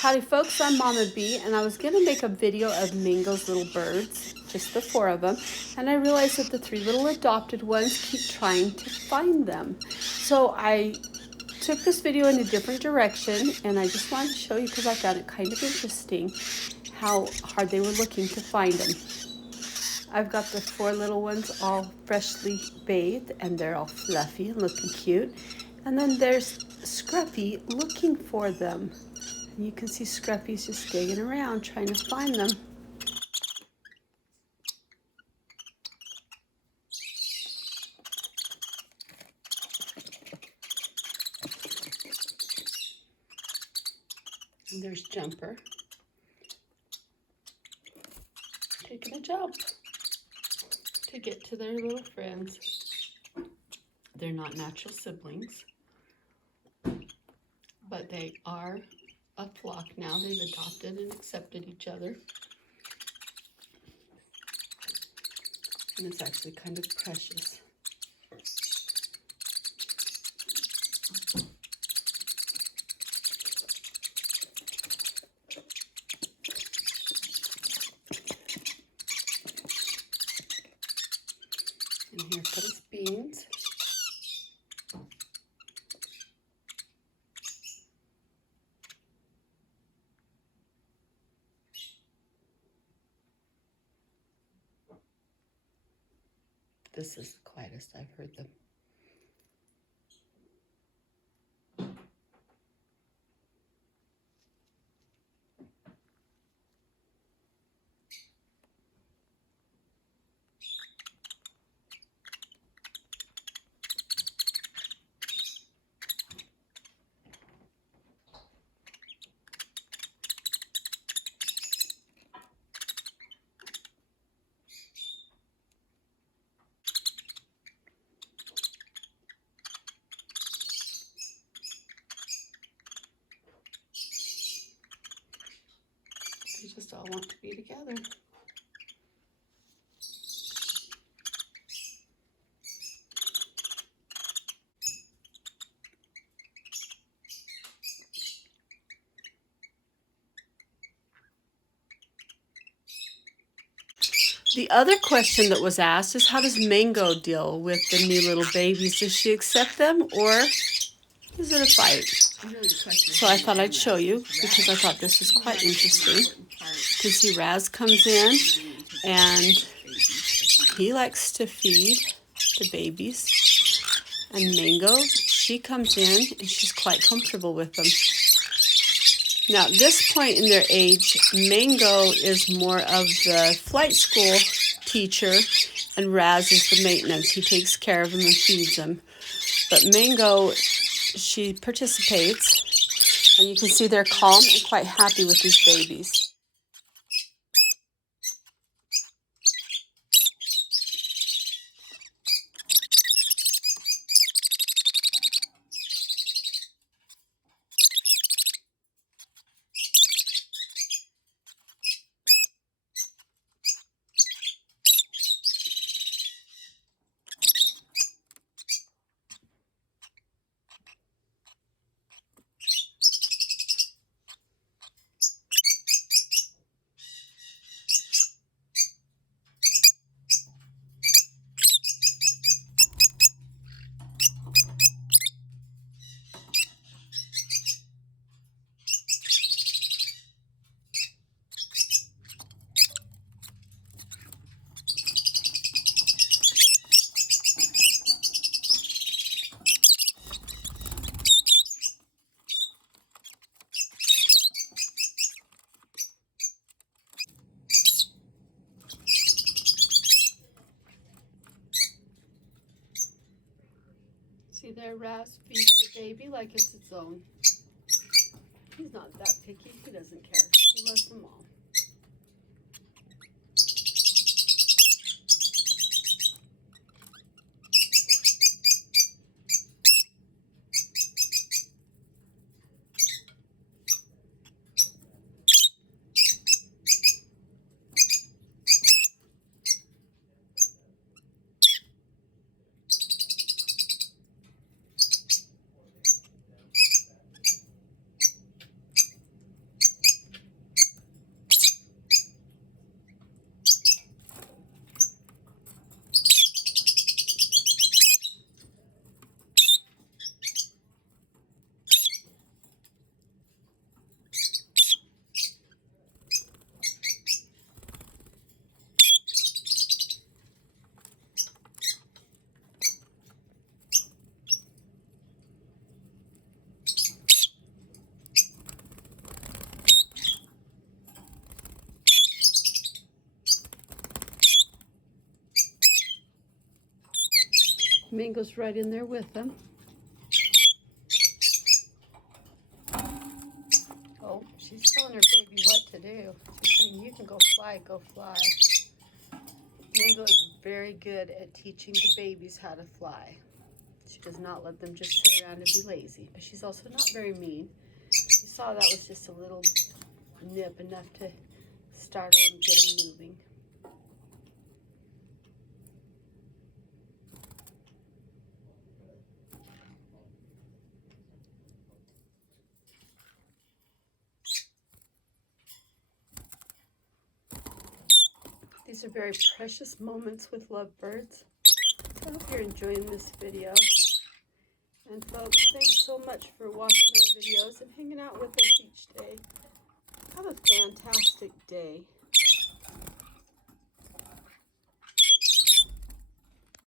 Howdy folks, I'm Mama B, and I was going to make a video of Mango's little birds, just the 4 of them, and I realized that the 3 little adopted ones keep trying to find them. So I took this video in a different direction, and I just wanted to show you because I found it kind of interesting how hard they were looking to find them. I've got the 4 little ones all freshly bathed, and they're all fluffy and looking cute. And then there's Scruffy looking for them. And you can see Scruffy's just digging around trying to find them. And there's Jumper taking a jump to get to their little friends. They're not natural siblings, but they are a flock now. They've adopted and accepted each other. And it's actually kind of precious. And here comes Beans. This is the quietest I've heard them. They just all want to be together. The other question that was asked is, how does Mango deal with the new little babies? Does she accept them, or is it a fight? So I thought I'd show you because I thought this was quite interesting. You can see Razz comes in and he likes to feed the babies. And Mango, she comes in and she's quite comfortable with them. Now at this point in their age, Mango is more of the flight school teacher and Razz is the maintenance. He takes care of them and feeds them. But Mango, she participates, and you can see they're calm and quite happy with these babies. See there, Razz feeds the baby like it's its own. He's not that picky. He doesn't care. He loves them all. Mango's right in there with them. Oh, she's telling her baby what to do. She's saying, you can go fly, go fly. Mango is very good at teaching the babies how to fly. She does not let them just sit around and be lazy, but she's also not very mean. You saw that was just a little nip, enough to startle them, get them moving. These are very precious moments with Lovebirds. So I hope you're enjoying this video. And folks, thanks so much for watching our videos and hanging out with us each day. Have a fantastic day.